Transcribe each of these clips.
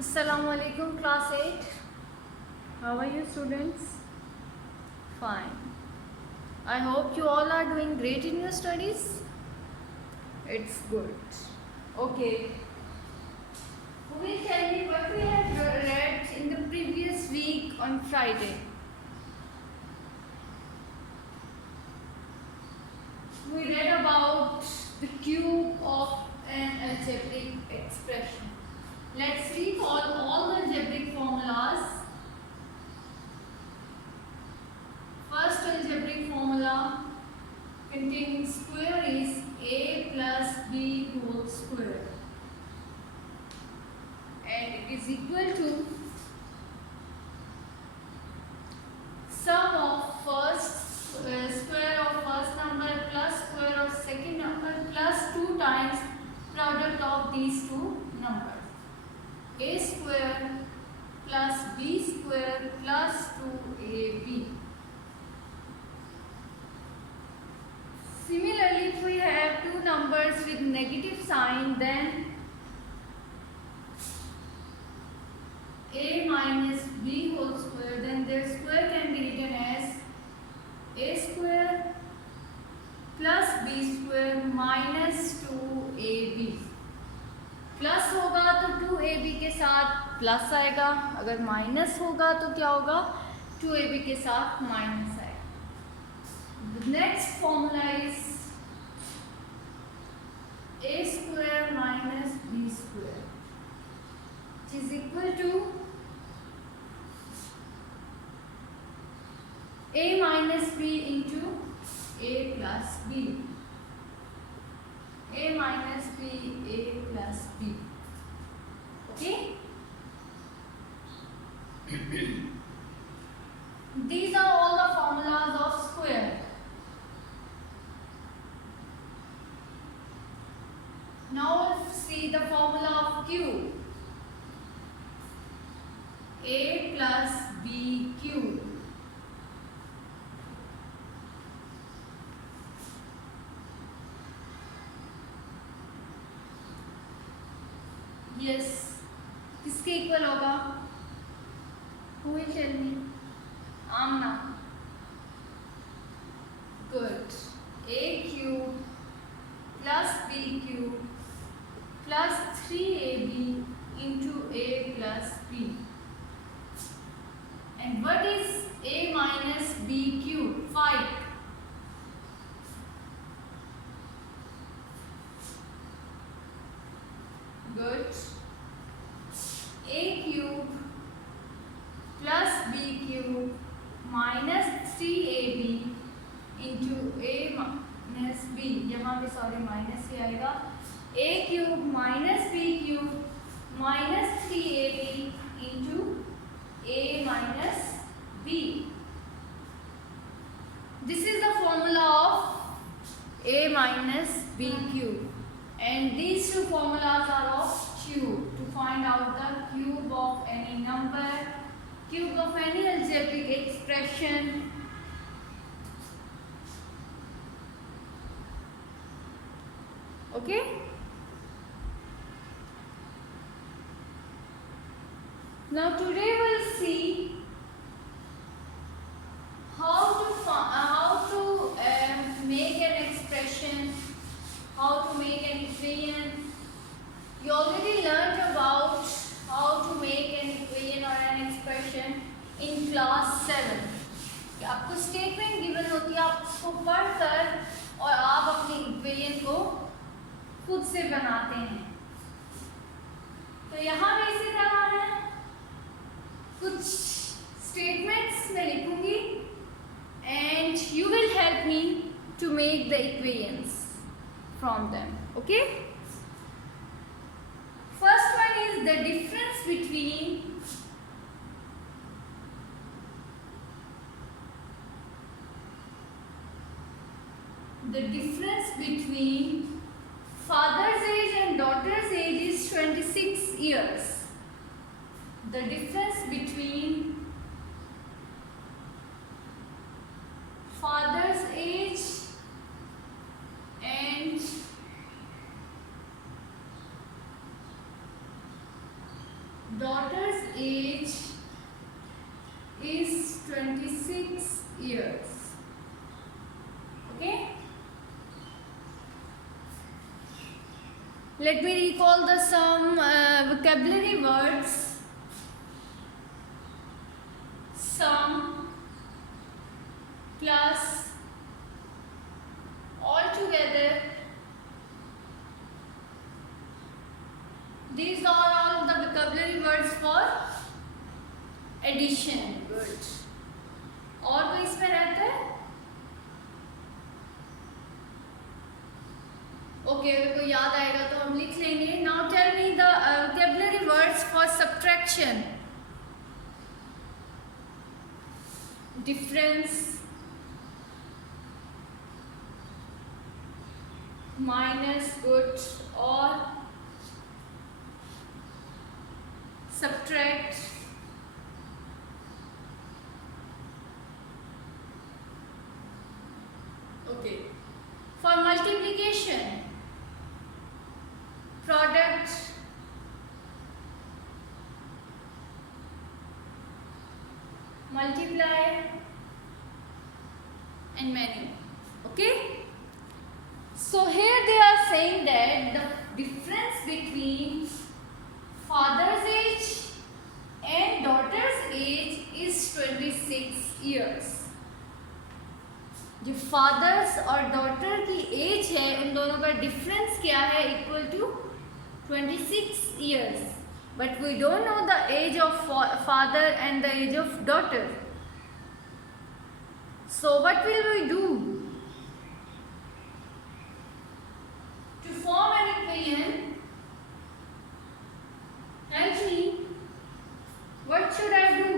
Assalamualaikum class 8. How are you students? Fine. I hope you all are doing great in your studies. It's good. Okay. Who will tell me what we have read in the previous week on Friday? We read about the cube of an algebraic expression. Let's recall all the algebraic formulas. First algebraic formula containing square is a plus b whole square, and it is equal to sum of square of first number plus square of second number plus 2 times product of these two numbers. A square plus b square plus 2ab. Similarly, if we have two numbers with negative sign, then a minus b whole square, then their square can be written as a square plus b square minus 2ab. Plus होगा तो 2ab के साथ plus आएगा, अगर minus होगा तो क्या होगा, 2ab के साथ माइनस आएगा. The next formula is a square minus b square, which is equal to a minus b into a plus b. A minus b, a plus b. Okay? These are all the formulas of square. Now let's see the formula of cube. A plus b cube. Yes, किसके equal होगा? Who will tell me? Amna. Good. A cube plus b cube plus 3ab into a plus b. And what is a minus b cube? 5. Good. A cube plus b cube minus 3ab into a minus b. यहाँ पे sorry minus ही आएगा. A cube minus b cube minus 3ab into a minus b. This is the formula of a minus b cube. And these two formulas are of cube. To find out the cube of any number, cube of any algebraic expression. Okay? Now today we'll see how to make an expression, how to make an equation. You already learned about how to make an equation or an expression in class 7. आपको statement given होती है, आप उसको पढ़कर और आप अपनी equation को खुद से बनाते हैं. तो यहाँ भी इसी तरह है, कुछ स्टेटमेंट्स मैं लिखूंगी and you will help me to make the equations from them. Okay? First one is the difference between father's age and daughter's age is 26 years. The difference between father's age and daughter's age is 26 years. Okay, let me recall the some vocabulary words. Sum plus all together. These are all the vocabulary words for addition words. और कोई इसमें रहता है? Okay, अगर कोई याद आएगा तो हम लिख लेंगे. Now tell me the vocabulary words for subtraction. Difference, minus, good, or subtract, okay. For multiplication, product, multiply, and many. Okay, so here they are saying that the difference between father's age and daughter's age is 26 years. जो father's और daughter की age है उन दोनों का difference क्या है? Equal to 26 years. But we don't know the age of father and the age of daughter. So what will we do? To form an equation, help me. What should I do?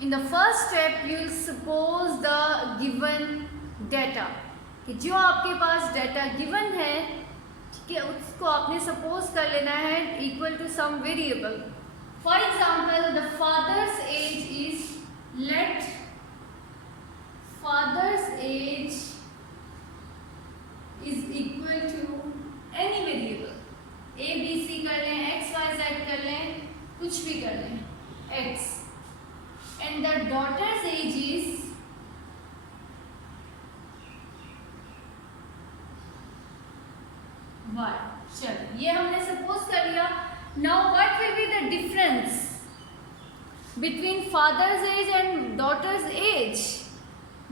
In the first step, you will suppose the given data. कि जो आपके पास data given है, ठीक है, उसको आपने suppose कर लेना है equal to some variable. For example, the father's age is, let father's age is equal to any variable. A B C कर लें, एक्स वाई जेड कर लें, कुछ भी कर लें, x. And the daughter's age is y. चलो, ये हमने सपोज कर लिया. Now what will be the difference between father's age and daughter's age?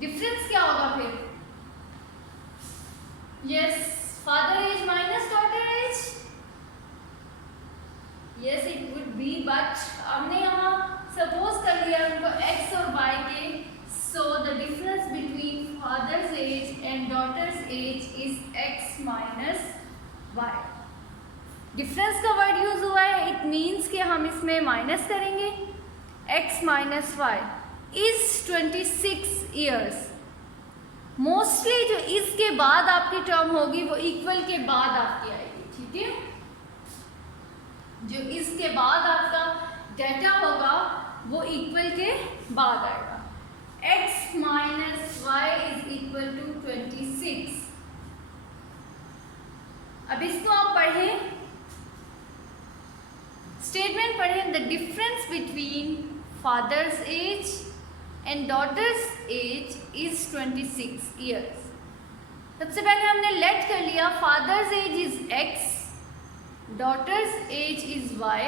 Difference क्या होगा फिर? Yes, father age minus daughter age. Yes, it would be, but हमने यहाँ सपोज कर लिया उनको x और y के. So the difference between father's age and daughter's age is x minus y. Difference का वर्ड यूज हुआ है, इट मीन्स कि हम इसमें माइनस करेंगे. x minus y is 26 years. Mostly जो इसके बाद आपकी टर्म होगी वो इक्वल के बाद आपकी आएगी. ठीक है, जो इसके बाद आपका डेटा होगा वो इक्वल के बाद आएगा. x minus y is equal to 26. अब इसको आप पढ़ें, स्टेटमेंट पढ़ें. The difference between father's age and daughter's age is 26 years. सबसे पहले हमने लेट कर लिया father's age is x, daughter's age is y.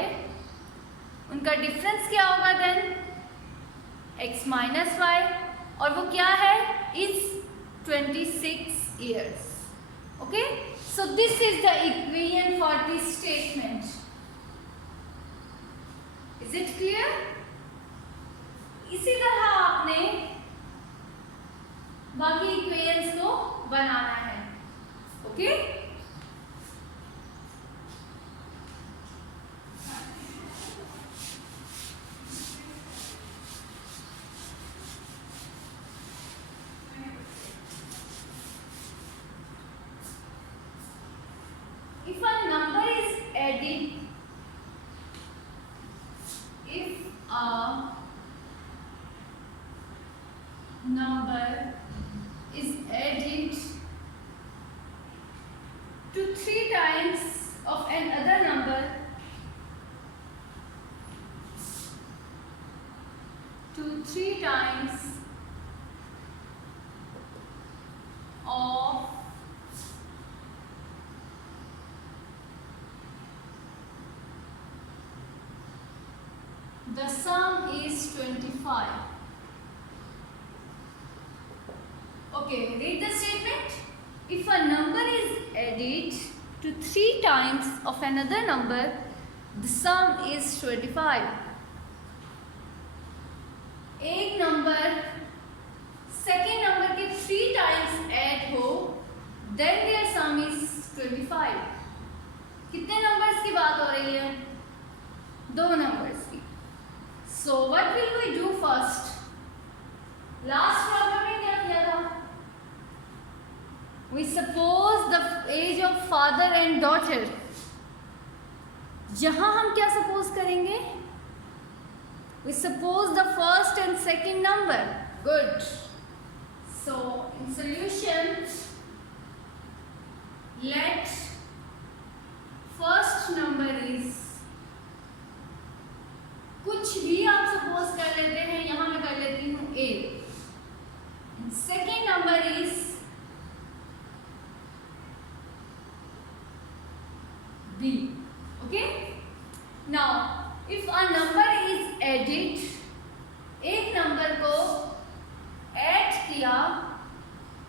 उनका डिफरेंस क्या होगा देन? x माइनस वाई, और वो क्या है? Is 26 years. Okay, so this is the equation for this statement. Is it clear? इसी तरह आपने बाकी इक्वेशंस को बनाना है. Okay, if a number is added, if a number is added times of the sum is 25. Okay, read the statement. If a number is added to 3 times of another number, the sum is 25. एक number second number के 3 times add हो, then their sum is 25. कितने numbers की बात हो रही है? 2 numbers की. So what will we do first? Last problem में क्या किया था? We suppose the age of father and daughter. यहाँ हम क्या suppose करेंगे? We suppose the first and second number. Good. So in solution, let first number is, कुछ भी आप suppose कर लेते हैं, यहाँ मैं कर लेती हूँ A. Second number is B. Okay? Now, if a number is added, एक नंबर को ऐड किया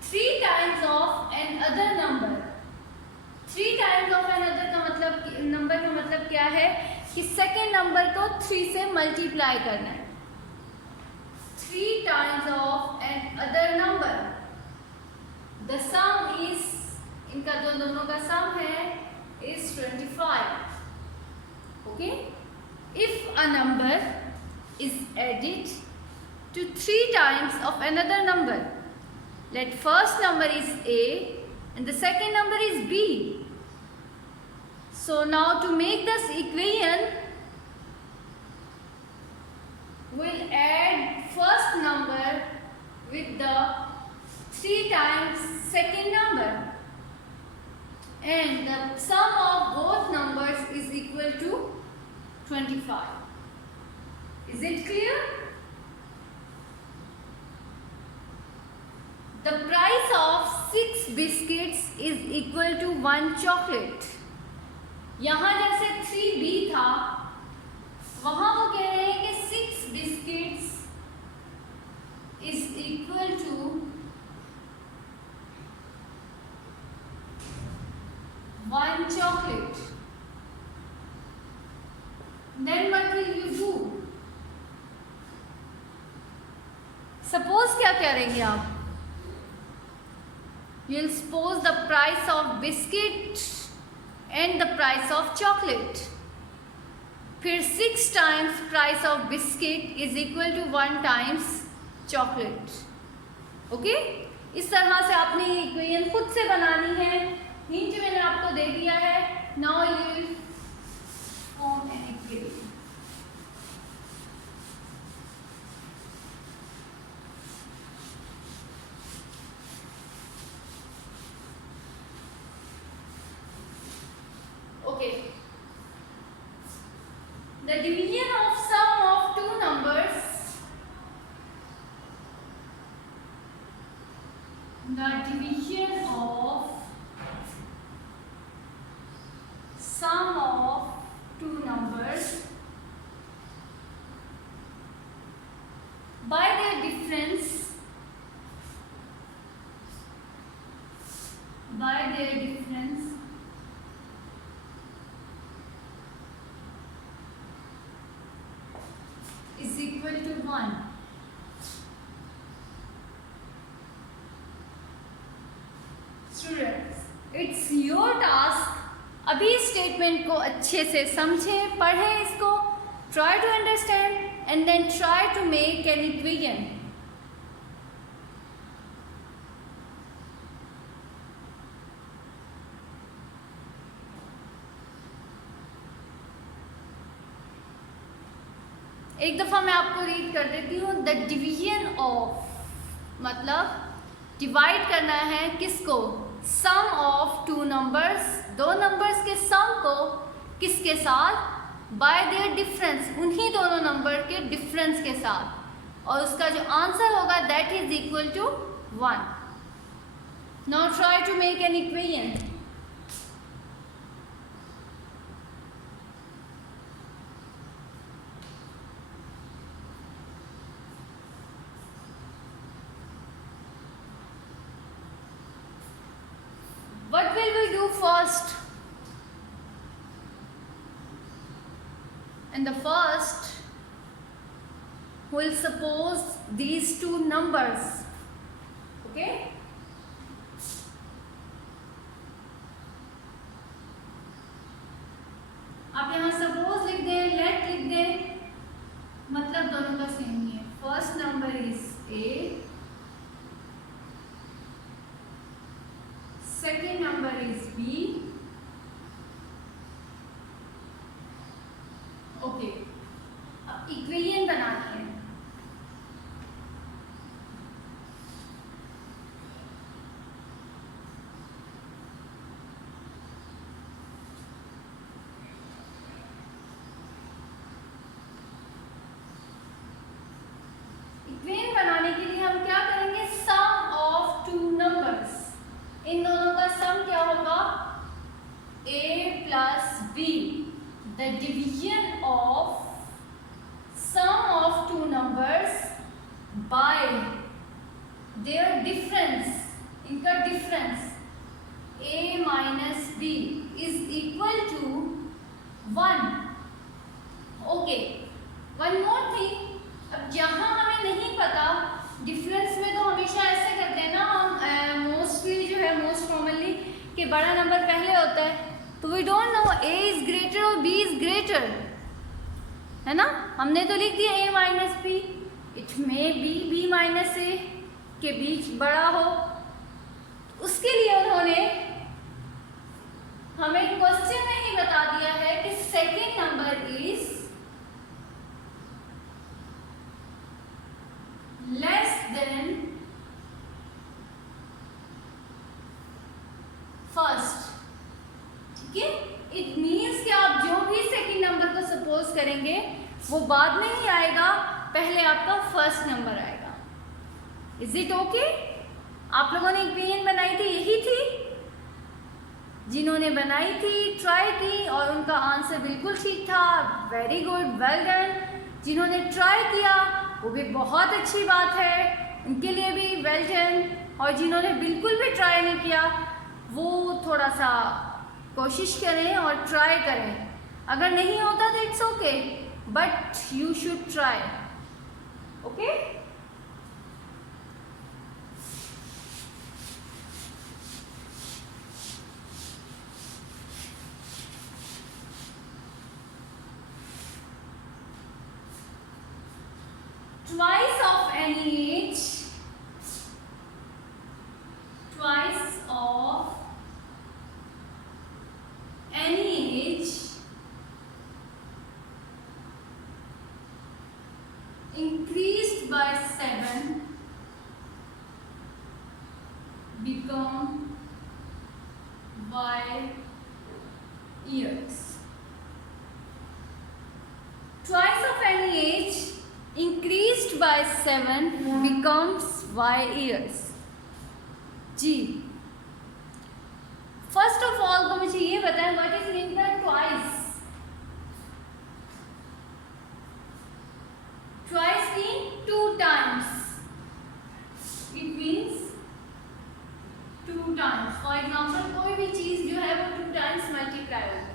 3 times of another number. 3 times of another का मतलब, नंबर का मतलब क्या है कि सेकेंड नंबर को 3 से मल्टीप्लाई करना है. 3 times of another number. The sum is, इनका जो दोनों का sum है is 25. Okay? If a number is added to 3 times of another number, let first number is A and the second number is B. So now to make this equation, we'll add first number with the 3 times second number, and the sum of both numbers is equal to 25. Is it clear? The price of 6 biscuits is equal to 1 chocolate. यहाँ जैसे 3B था, वहाँ वो कह रहे हैं कि 6 biscuits is equal to 1 chocolate. Then what will you do? Suppose क्या करेंगे आप? You'll suppose the price of biscuit and the price of chocolate. फिर 6 times price of biscuit is equal to 1 times chocolate. Okay? इस तरह से आपने ये equation खुद से बनानी है. हिंट मैंने आपको दे दिया है. Now you will form an equation. Okay. The division of sum of 2 numbers. The division of sum of 2 numbers by their difference, is equal to 1. Students, it's your task. अभी statement को अच्छे से समझें, पढ़ें इसको, try to understand and then try to make an equation. एक दफ़ा मैं आपको रीड कर देती हूँ. द डिवीजन ऑफ, मतलब डिवाइड करना है किसको? सम ऑफ 2 नंबर्स, 2 नंबर्स के सम को किसके साथ? बाय देयर डिफरेंस, उन्हीं दोनों नंबर के डिफरेंस के साथ. और उसका जो आंसर होगा that is equal to 1. Now try to make an equation. What will we do first? In the first, we'll suppose these two numbers. Okay? आप यहाँ suppose लिख दें, let लिख दें, मतलब दोनों का सेम ही है. First number is A. Second number is B. Okay. अब इक्वेशन बनाते हैं. इक्वेशन बनाने के लिए हम क्या करेंगे? सम ऑफ टू नंबर्स. इन दोनों का सम क्या होगा? A plus B. The division of sum of two numbers by their difference. इनका difference A minus B is equal to 1. Okay. One more thing. अब जहाँ हमें नहीं पता, डिफरेंस में तो हमेशा ऐसे करते हैं ना हम, मोस्टली जो है मोस्ट कॉमनली कि बड़ा नंबर पहले होता है, तो we don't know A is greater और B इज ग्रेटर, है ना. हमने तो लिख दिया A minus B. It may be B minus A के बीच बड़ा हो. उसके लिए उन्होंने हमें क्वेश्चन में ही बता दिया है कि second number is less than first. ठीक है. इट मीन्स कि आप जो भी सेकंड नंबर को सपोज करेंगे वो बाद में ही आएगा, पहले आपका फर्स्ट नंबर आएगा. Is it okay? आप लोगों ने इक्वेशन बनाई थी, यही थी. जिन्होंने बनाई थी, ट्राई की और उनका आंसर बिल्कुल ठीक था, वेरी गुड, वेल डन. जिन्होंने ट्राई किया वो भी बहुत अच्छी बात है, उनके लिए भी वेल डन. और जिन्होंने बिल्कुल भी ट्राई नहीं किया वो थोड़ा सा कोशिश करें और ट्राई करें. अगर नहीं होता तो it's okay, but you should try. Okay. Twice of any age, twice of any age increased by 7 become by years. Twice of any age increased by 7 becomes y years. जी, फर्स्ट ऑफ ऑल तो मुझे ये बताएं what is mean by twice. Twice mean two times. It means two times. For example कोई भी चीज जो है वो टू टाइम्स मल्टीप्लाई होगी.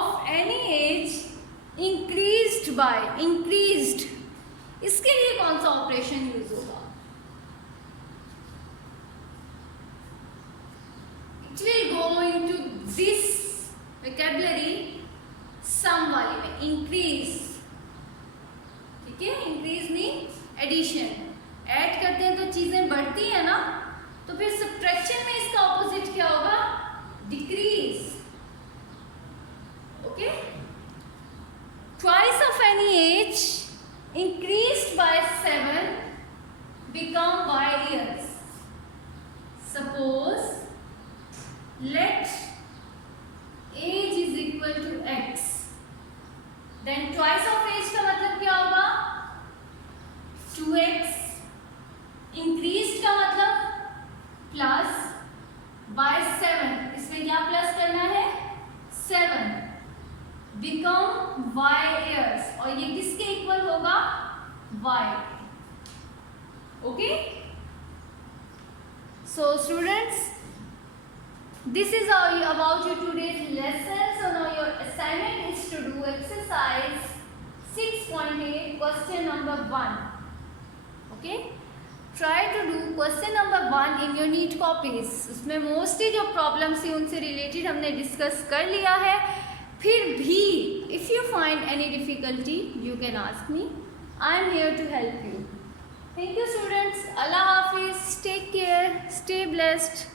Of any age increased by, increased, इसके लिए कौन सा ऑपरेशन यूज होगा? It will go into this vocabulary sum वाली में. इंक्रीज. ठीक है. Increase mean addition. ऐड करते हैं तो चीजें बढ़ती है ना, तो फिर सब्ट्रैक्शन में इसका ऑपोजिट क्या होगा? Decrease. Okay. Twice of any as increased by 7 become by years. Suppose let age is equal to x, then twice of age का मतलब क्या होगा? 2x become y ears, और ये किसके इक्वल होगा, y. Okay, so students, this is all about your today's lesson. So now your assignment is to do exercise 6.8 question number 1. Okay, try to do question number 1 in your NEET copies. उसमें mostly जो problems थी उनसे related हमने discuss कर लिया है. फिर भी if you find any difficulty you can ask me. I am here to help you. Thank you students. Allah Hafiz. Take care. Stay blessed.